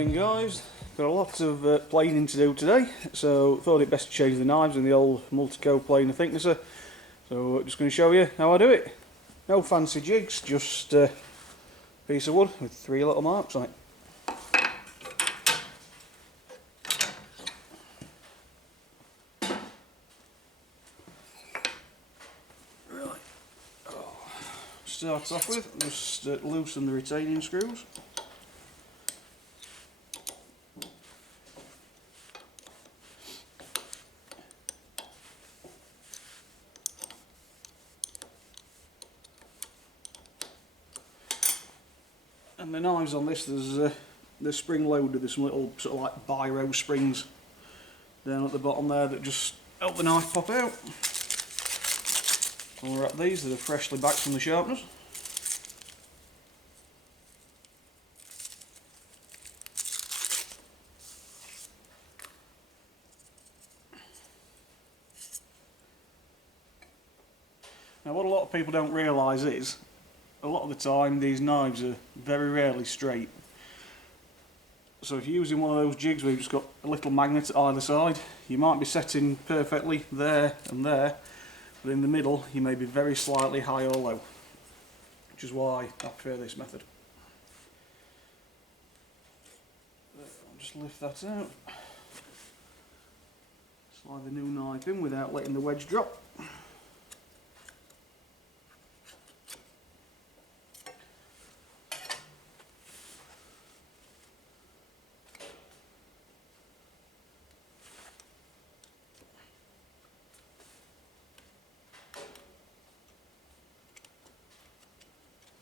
Morning guys, got a lot of planing to do today, so thought it best to change the knives in the old Multico Planer Thicknesser. So just going to show you how I do it. No fancy jigs, just a piece of wood with 3 little marks on it. Right, start off with, just loosen the retaining screws. And the knives on this, there's spring loaded, there's some little sort of like biro springs down at the bottom there that just help the knife pop out. And we're at these that are freshly back from the sharpeners. Now what a lot of people don't realise is, a lot of the time these knives are very rarely straight. So if you're using one of those jigs where you've just got a little magnet at either side, you might be setting perfectly there and there, but in the middle you may be very slightly high or low, which is why I prefer this method. I'll just lift that out, slide the new knife in without letting the wedge drop.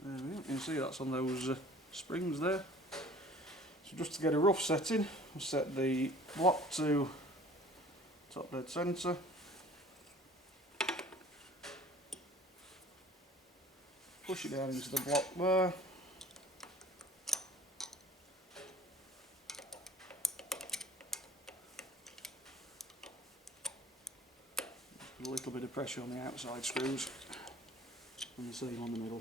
There we go, you can see that's on those springs there. So just to get a rough setting, we'll set the block to top dead centre. Push it down into the block there. Put a little bit of pressure on the outside screws and the same on the middle.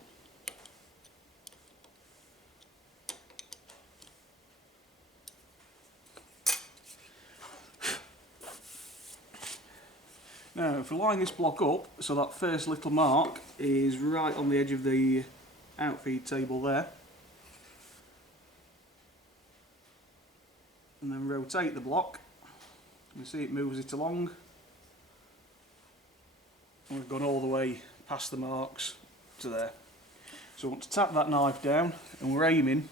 Now if we line this block up so that first little mark is right on the edge of the outfeed table there, and then rotate the block, you see it moves it along, and we've gone all the way past the marks to there. So I want to tap that knife down, and we're aiming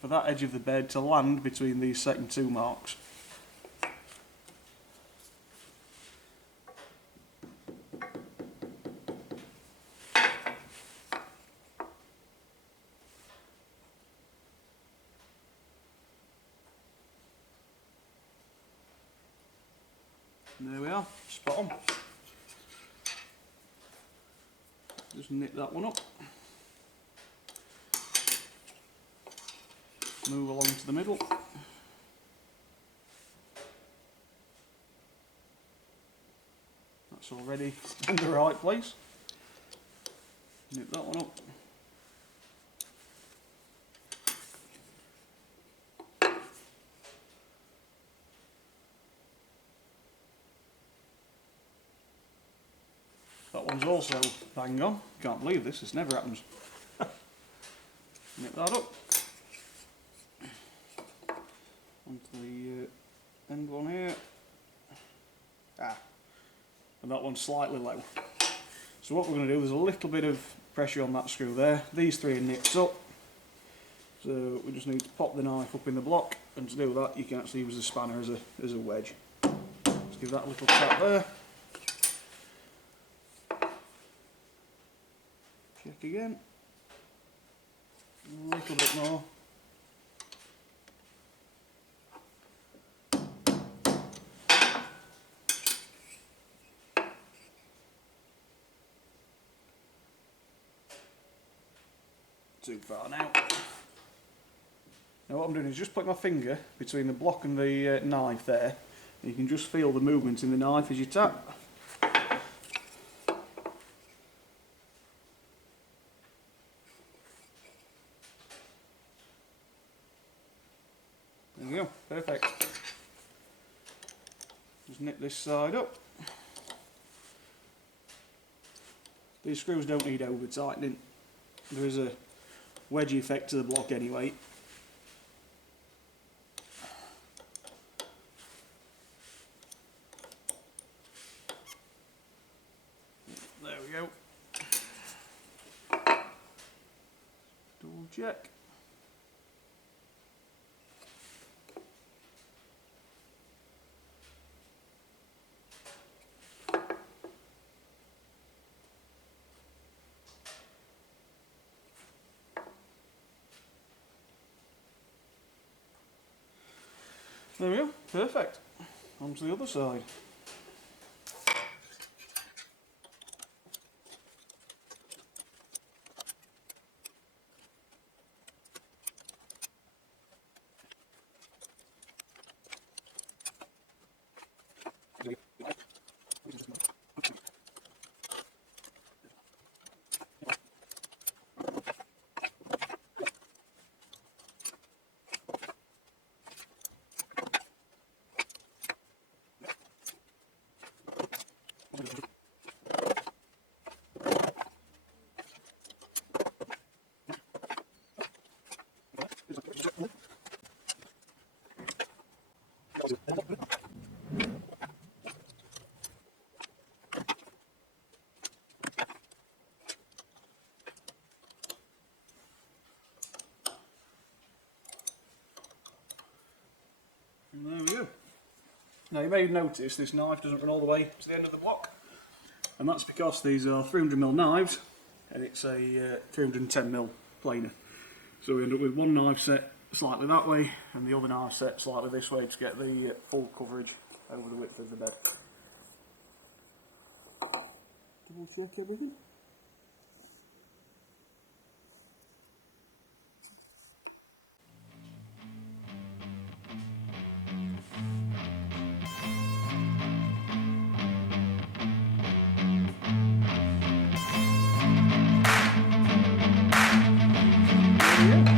for that edge of the bed to land between these second 2 marks. And there we are, spot on. Just nip that one up. Move along to the middle. That's already in the right place. Nip that one up. That one's also bang on. Can't believe this never happens. Nip that up. Onto the end one here. And that one's slightly low. So what we're going to do, there's a little bit of pressure on that screw there. These 3 are nipped up. So we just need to pop the knife up in the block, and to do that you can actually use the spanner as a wedge. Just give that a little tap there. Check again. A little bit more. Too far now. Now what I'm doing is just put my finger between the block and the knife there, and you can just feel the movement in the knife as you tap. go, perfect. Just nip this side up. These screws don't need over tightening. There is a wedgie effect to the block anyway. There we go. Double check. There we go, perfect. On to the other side. And there we go. Now you may have noticed this knife doesn't run all the way to the end of the block, and that's because these are 300mm knives and it's a 310mm planer. So we end up with one knife set slightly that way and the other knife set slightly this way to get the full coverage over the width of the bed. Double check everything. Yeah.